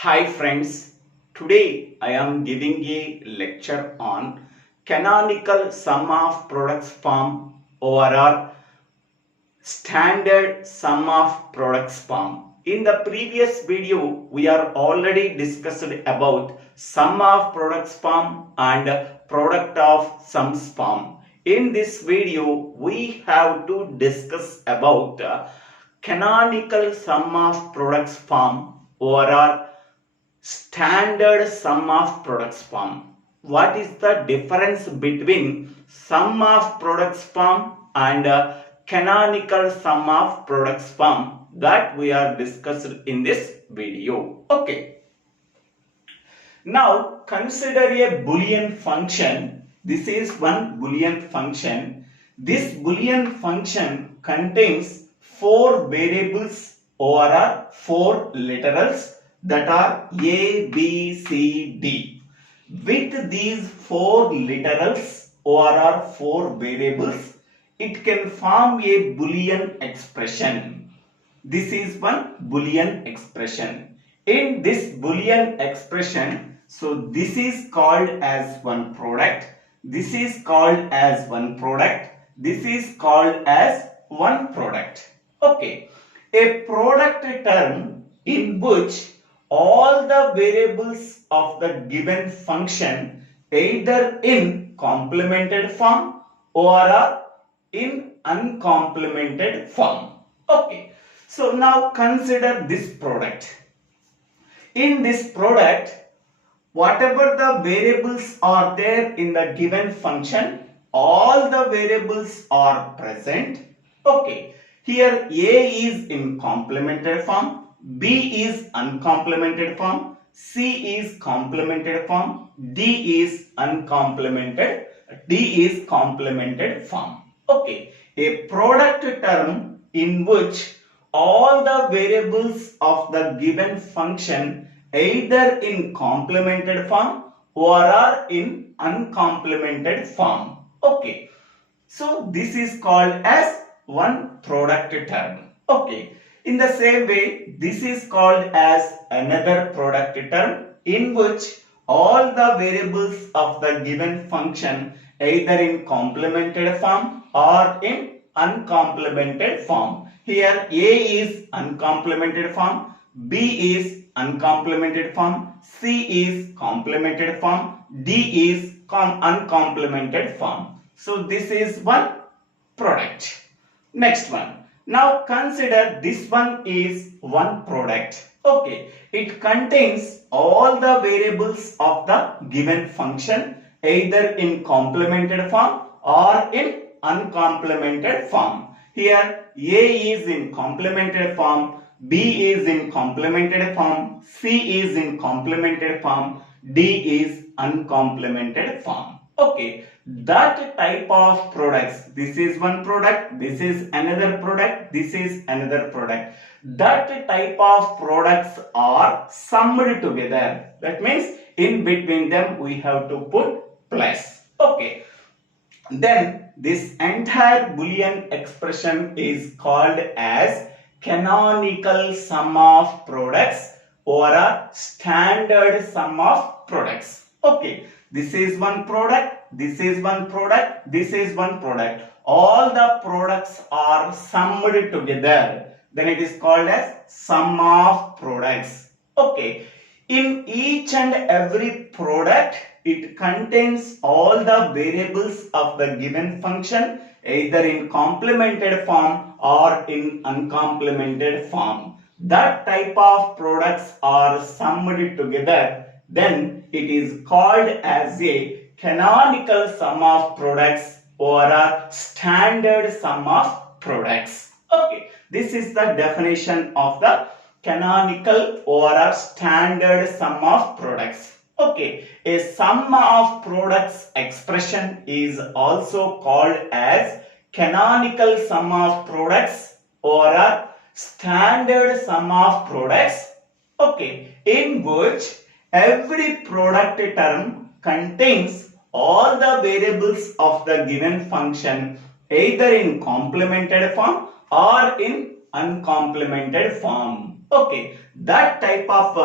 Hi friends, today I am giving a lecture on canonical sum of products form or standard sum of products form. In the previous video, we are already discussed about sum of products form and product of sums form. In this video, we have to discuss about canonical sum of products form or standard sum of products form. What is the difference between sum of products form and canonical sum of products form that we are discussed in this video? Okay. Now consider a Boolean function. This is one Boolean function. This Boolean function contains four variables or four literals that are A, B, C, D. With these four literals or four variables, it can form a Boolean expression. This is one Boolean expression. In this Boolean expression, so this is called as one product. This is called as one product. This is called as one product. Okay. A product term in which all the variables of the given function either in complemented form or in uncomplemented form. Okay. So now consider this product. In this product, whatever the variables are there in the given function, all the variables are present. Okay. Here A is in complemented form, B is uncomplemented form, C is complemented form, D is complemented form. Okay. A product term in which all the variables of the given function either in complemented form or are in uncomplemented form. Okay. So this is called as one product term. Okay. In the same way, this is called as another product term in which all the variables of the given function either in complemented form or in uncomplemented form. Here A is uncomplemented form, B is uncomplemented form, C is complemented form, D is uncomplemented form. So this is one product. Next one. Now consider this one is one product. Okay. It contains all the variables of the given function either in complemented form or in uncomplemented form. Here A is in complemented form, B is in complemented form, C is in complemented form, D is uncomplemented form. Okay, that type of products, this is one product, this is another product, this is another product. That type of products are summed together. That means in between them we have to put plus. Okay. Then this entire Boolean expression is called as canonical sum of products or a standard sum of products. Okay, this is one product, this is one product, this is one product. All the products are summed together. Then it is called as sum of products. Okay, in each and every product, it contains all the variables of the given function either in complemented form or in uncomplemented form. That type of products are summed together. Then it is called as a canonical sum of products or a standard sum of products. Okay, this is the definition of the canonical or a standard sum of products. Okay, a sum of products expression is also called as canonical sum of products or a standard sum of products. Okay, in which every product term contains all the variables of the given function either in complemented form or in uncomplemented form. Okay, that type of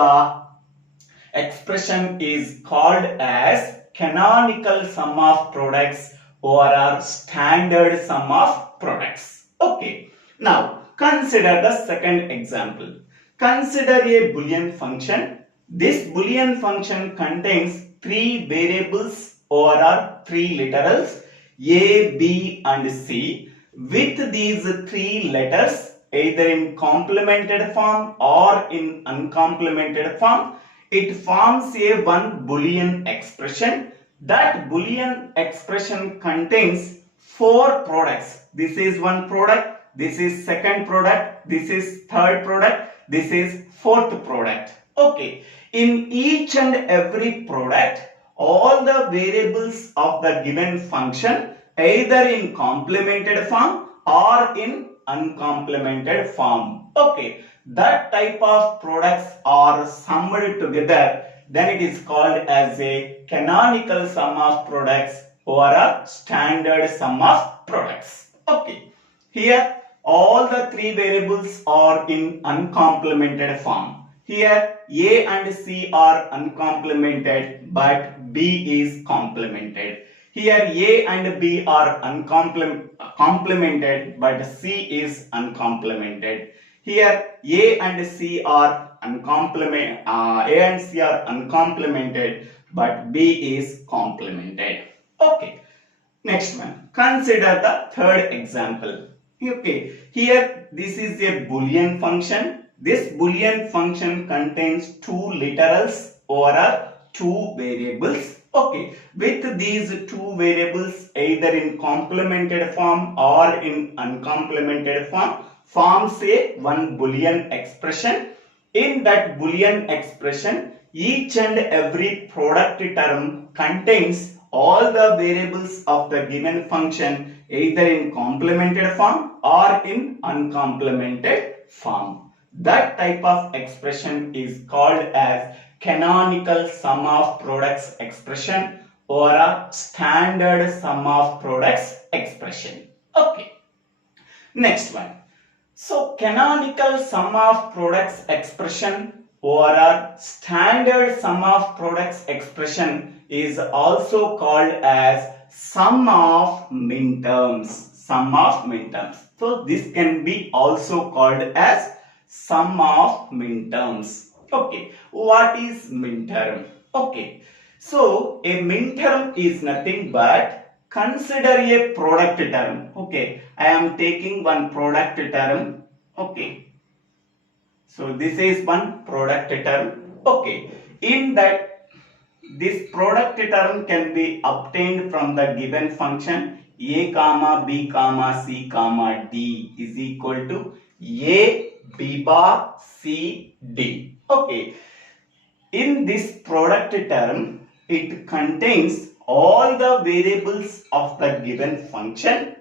expression is called as canonical sum of products or standard sum of products. Okay. Now, consider the second example. Consider a Boolean function. This Boolean function contains three variables or three literals A, B and C. With these three letters, either in complemented form or in uncomplemented form, it forms a one Boolean expression. That Boolean expression contains four products. This is one product, this is second product, this is third product, this is fourth product. Okay. In each and every product, all the variables of the given function either in complemented form or in uncomplemented form. Okay. That type of products are summed together, then it is called as a canonical sum of products or a standard sum of products. Okay. Here all the three variables are in uncomplemented form. Here A and C are uncomplemented but B is complemented. Here A and B are complemented but C is uncomplemented. Here A and C are uncomplemented but B is complemented. Okay. Next one. Consider the third example. Okay. Here this is a Boolean function. This Boolean function contains two literals or two variables. Okay. With these two variables either in complemented form or in uncomplemented form forms a one Boolean expression. In that Boolean expression, each and every product term contains all the variables of the given function either in complemented form or in uncomplemented form. That type of expression is called as canonical sum of products expression or a standard sum of products expression. Okay. Next one. So, canonical sum of products expression or a standard sum of products expression is also called as sum of minterms. Sum of minterms. So, this can be also called as sum of minterms. Okay. What is minterm? Okay. So, a minterm is nothing but consider a product term. Okay. I am taking one product term. Okay. So this is one product term. Okay. In that, this product term can be obtained from the given function a comma b comma c comma d is equal to a b bar c d. Okay. In this product term, it contains all the variables of the given function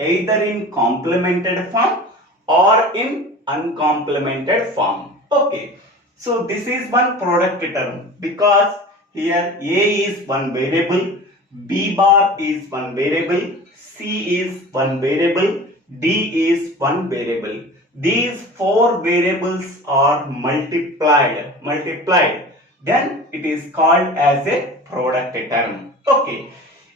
either in complemented form or in uncomplemented form. Okay. So this is one product term because here A is one variable, B bar is one variable, C is one variable, D is one variable. These four variables are multiplied. Then it is called as a product term. Okay.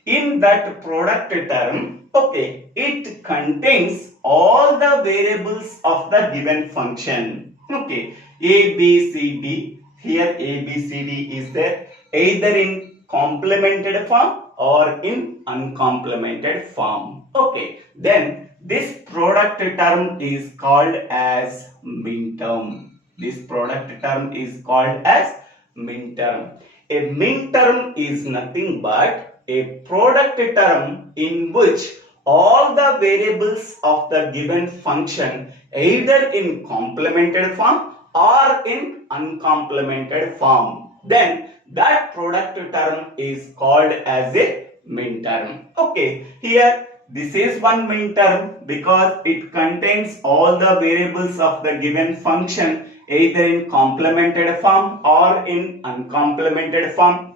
In that product term, okay, it contains all the variables of the given function. Okay. A, B, C, D. Here A, B, C, D is there either in complemented form or in uncomplemented form. Okay. Then this product term is called as minterm. This product term is called as minterm. A minterm is nothing but a product term in which all the variables of the given function either in complemented form or in uncomplemented form. Then that product term is called as a minterm. Okay, here this is one minterm because it contains all the variables of the given function either in complemented form or in uncomplemented form.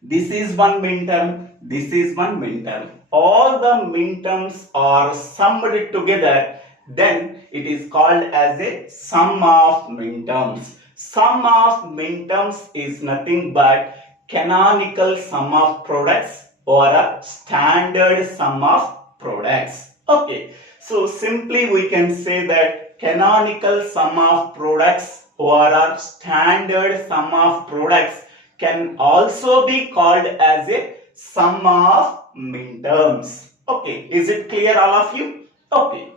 This is one minterm, this is one minterm. All the minterms are summed together, then it is called as a sum of minterms. Sum of minterms is nothing but canonical sum of products or a standard sum of products. Okay, so simply we can say that canonical sum of products or a standard sum of products can also be called as a sum of minterms. Okay, is it clear all of you? Okay,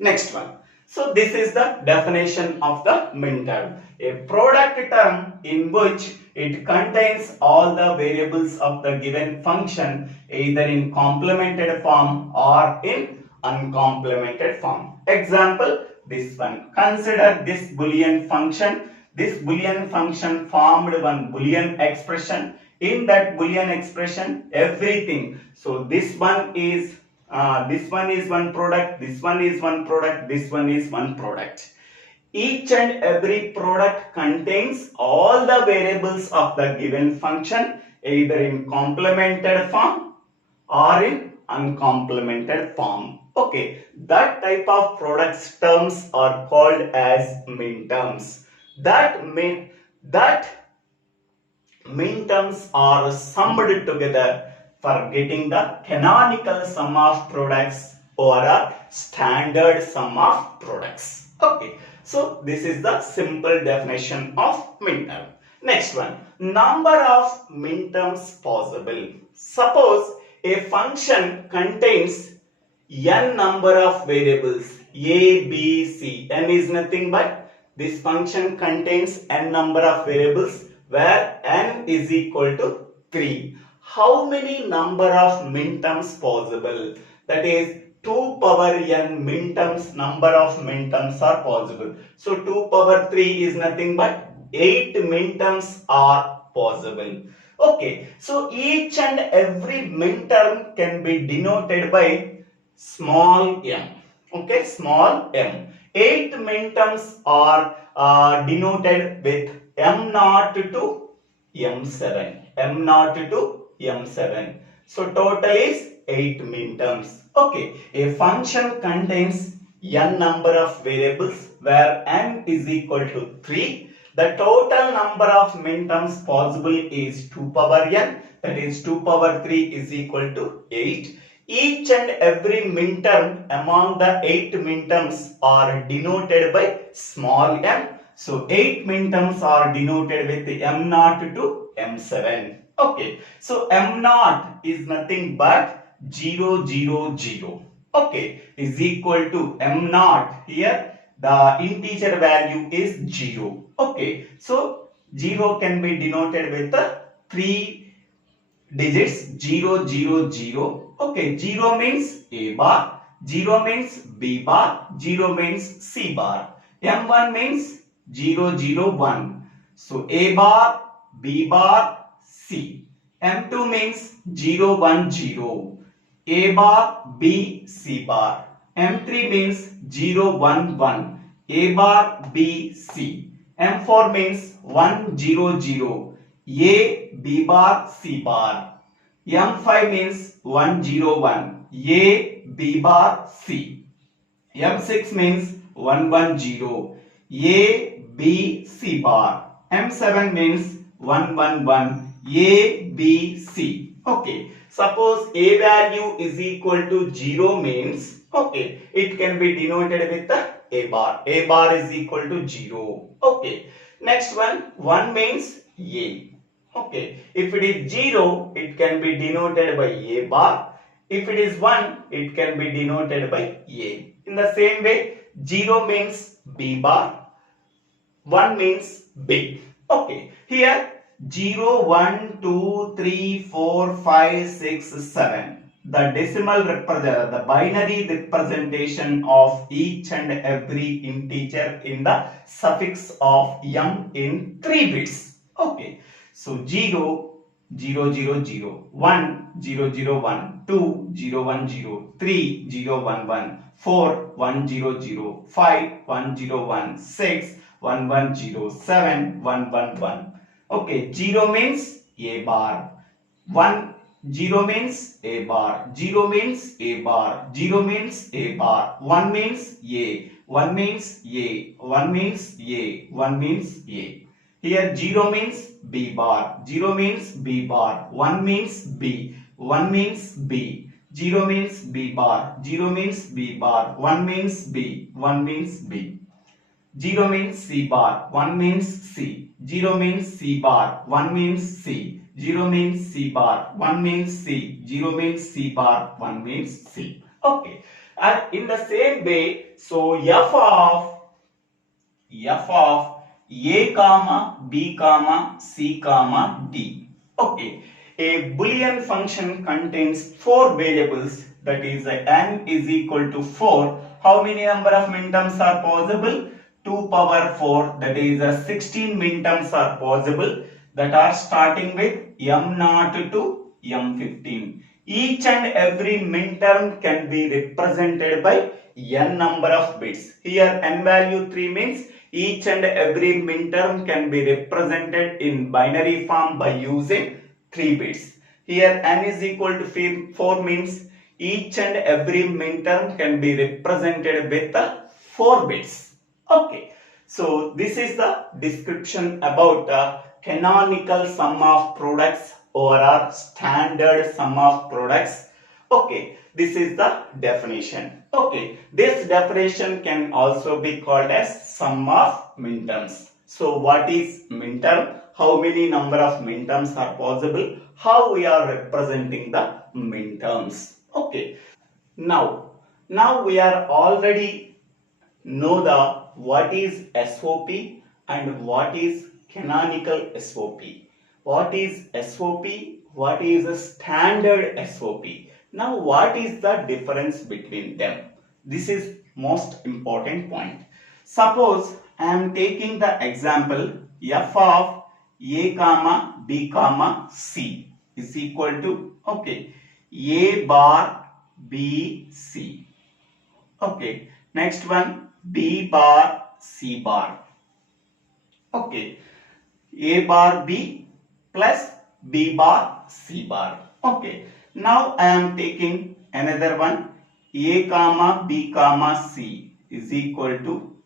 next one. So this is the definition of the minterm. A product term in which it contains all the variables of the given function either in complemented form or in uncomplemented form. Example, this one. Consider this Boolean function. This Boolean function formed one Boolean expression. In that Boolean expression, everything. So this one is one product, this one is one product, this one is one product. Each and every product contains all the variables of the given function either in complemented form or in uncomplemented form. Okay, that type of products terms are called as minterms. That minterms are summed together for getting the canonical sum of products or a standard sum of products. Okay, so this is the simple definition of minterm. Next one, number of minterms possible. Suppose a function contains n number of variables a, b, c. N is nothing but this function contains n number of variables where n is equal to 3. How many number of minterms possible? That is 2 power n minterms, number of minterms are possible. So 2 power 3 is nothing but 8 minterms are possible. Okay, so each and every minterm can be denoted by small m. Okay, small m. 8 minterms are denoted with m0 to m7. m0 to m7. So total is 8 minterms. Okay, a function contains n number of variables where n is equal to 3. The total number of minterms possible is 2 power n, that is 2 power 3 is equal to 8. Each and every minterm among the 8 minterms are denoted by small m. So 8 minterms are denoted with m0 to m7. Okay, so m0 is nothing but 0, 0, 0. Okay, is equal to m0. Here the integer value is 0. Okay, so 0 can be denoted with the 3 digits 0, 0, 0. Okay, 0 means A bar, 0 means B bar, 0 means C bar. M1 means 0, 0, 1. So A bar, B bar, C. M2 means 0, 1, 0. A bar, B, C bar. M3 means 0, 1, 1. A bar, B, C. M4 means 1, 0, 0. A, B bar, C bar. M5 means 1, 0, 1. A, B bar, C. M6 means 1, 1, 0. A, B, C bar. M7 means 1, 1, 1. A, B, C. Okay. Suppose A value is equal to 0 means, okay, it can be denoted with the A bar. A bar is equal to 0. Okay. Next one, 1 means A. Okay, if it is 0, it can be denoted by A bar. If it is 1, it can be denoted by A. In the same way, 0 means B bar, 1 means B. Okay, here 0, 1, 2, 3, 4, 5, 6, 7. The decimal representation, the binary representation of each and every integer in the suffix of m in 3 bits. Okay. So 0, 0, 0, 0, 1, 0, 0, 1, 2, 0, 1, 0, 3, 0, 1, 1, 4, 1, 0, 0, 5, 1, 0, 1, 6, 1, 1, 0, 7, 1, 1, 1. Okay, 0 means A bar, 1, 0 means A bar, 0 means A bar, 0 means A bar, 1 means A, 1 means A, 1 means A, 1 means A. Here 0 means B bar, 0 means B bar, 1 means B, 1 means B, 0 means B bar, 0 means B bar, 1 means B, 1 means B. 0 means C bar, 1 means C, 0 means C bar, 1 means C, 0 means C bar, 1 means C, 0 means C bar, 1 means C. Okay. And in the same way, so f of A comma B comma C comma D. Okay. A Boolean function contains 4 variables, that is n is equal to 4. How many number of minterms are possible? 2 power 4, that is 16 minterms are possible, that are starting with m0 to m15. Each and every minterm can be represented by n number of bits. Here n value 3 means each and every minterm can be represented in binary form by using 3 bits. Here n is equal to 4 means each and every minterm can be represented with 4 bits. Okay, so this is the description about canonical sum of products or standard sum of products. Okay, this is the definition. Okay, this definition can also be called as sum of minterms. So what is minterm? How many number of minterms are possible? How we are representing the minterms? Okay, now we are already know the what is SOP and what is canonical SOP. What is SOP? What is a standard SOP? Now what is the difference between them? This is most important point. Suppose I am taking the example f of A comma B comma C is equal to, okay, A bar B C. Okay, next one B bar C bar. Okay, A bar B plus B bar C bar. Okay, now I am taking another one A comma B comma C is equal to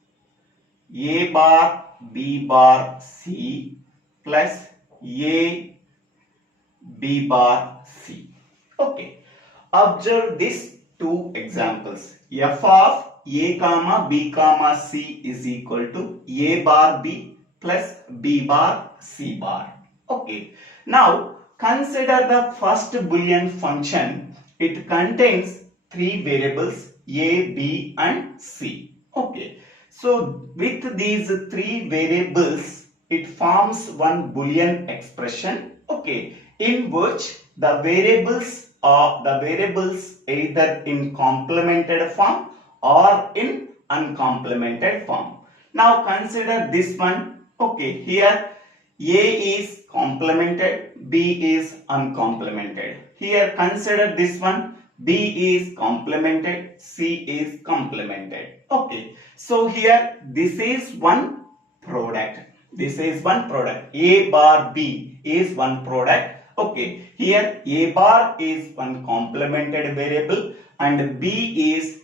A bar B bar C plus A B bar C. Okay, observe these two examples. F of A comma B comma C is equal to A bar B plus B bar C bar. Okay, now consider the first Boolean function. It contains 3 variables A, B and C. Okay, so with these 3 variables, it forms one Boolean expression. Okay, in which the variables are either in complemented form or in uncomplemented form. Now consider this one. Okay, here A is complemented, B is uncomplemented. Here consider this one. B is complemented, C is complemented. Okay, so here this is one product. This is one product. A bar B is one product. Okay, here A bar is one complemented variable and B is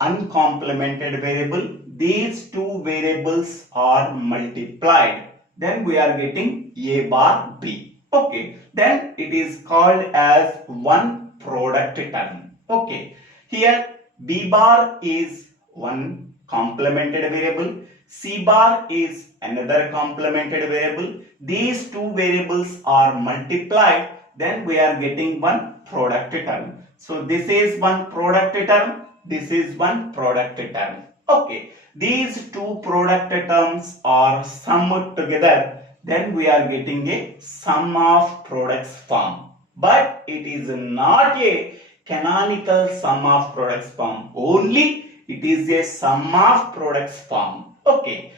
uncomplemented variable. These two variables are multiplied. Then we are getting A bar B. Okay, then it is called as one product term. Okay, here B bar is one complemented variable. C bar is another complemented variable. These two variables are multiplied, then we are getting one product term. So this is one product term, this is one product term. Okay, these two product terms are summed together, then we are getting a sum of products form. But it is not a canonical sum of products form, only it is a sum of products form. Okay,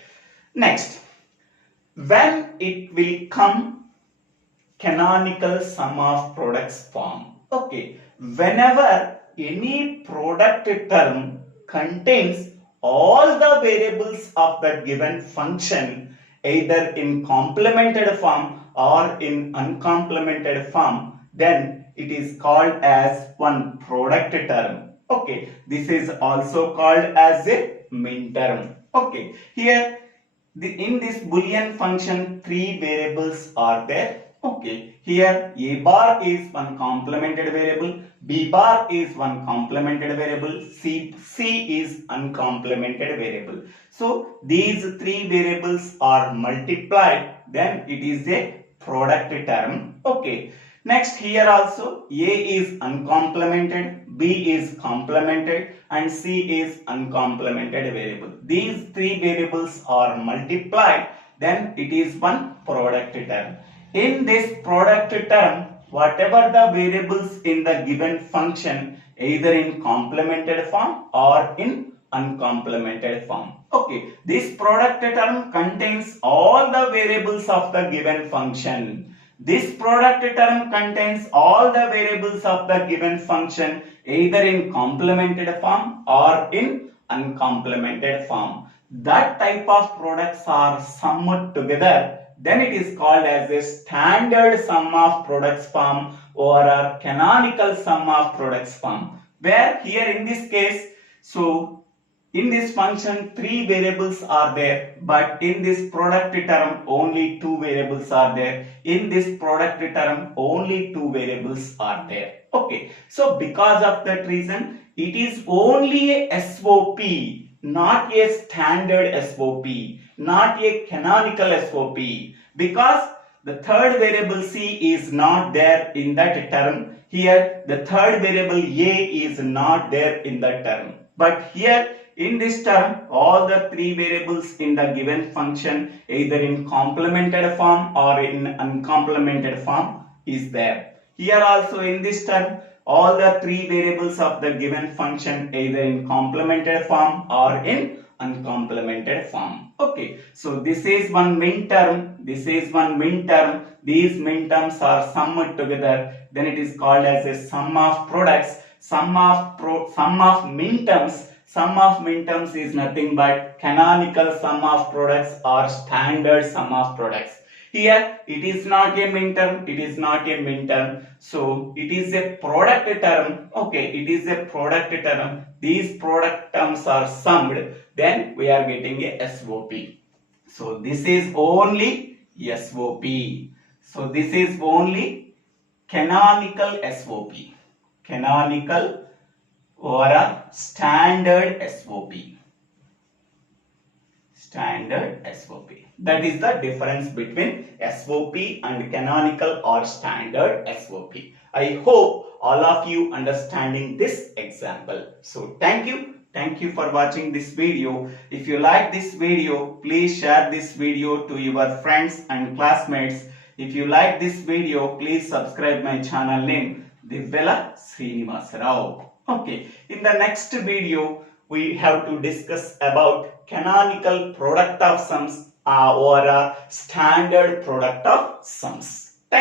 next, when it will come canonical sum of products form. Okay, whenever any product term contains all the variables of the given function either in complemented form or in uncomplemented form, then it is called as one product term. Okay, this is also called as a minterm. Okay, here in this Boolean function, three variables are there. Okay, here a bar is one complemented variable, b bar is one complemented variable, c is uncomplemented variable. So these three variables are multiplied, then it is a product term. Okay. Next, here also a is uncomplemented, b is complemented, and c is uncomplemented variable. These three variables are multiplied, then it is one product term. In this product term, whatever the variables in the given function, either in complemented form or in uncomplemented form. Okay, this product term contains all the variables of the given function. This product term contains all the variables of the given function either in complemented form or in uncomplemented form. That type of products are summed together, then it is called as a standard sum of products form or a canonical sum of products form. Where here in this case, so in this function, three variables are there, but in this product term, only two variables are there. In this product term, only two variables are there. Okay, so because of that reason, it is only a SOP, not a standard SOP, not a canonical SOP, because the third variable c is not there in that term. Here, the third variable a is not there in that term. But here, in this term, all the three variables in the given function, either in complemented form or in uncomplemented form, is there. Here also in this term, all the three variables of the given function, either in complemented form or in uncomplemented form. Okay, so this is one minterm, this is one minterm. These minterms are summed together, then it is called as a sum of products. Sum of minterms. Sum of minterms is nothing but canonical sum of products or standard sum of products. Here it is not a minterm, it is not a minterm. So it is a product term. Okay, it is a product term. These product terms are summed, then we are getting a SOP. So this is only SOP. So this is only canonical SOP. Canonical or a standard SOP. Standard SOP. That is the difference between SOP and canonical or standard SOP. I hope all of you understanding this example. So thank you. Thank you for watching this video. If you like this video, please share this video to your friends and classmates. If you like this video, please subscribe my channel name Divvela Srinivasa Rao. Okay, in the next video, we have to discuss about canonical product of sums or a standard product of sums.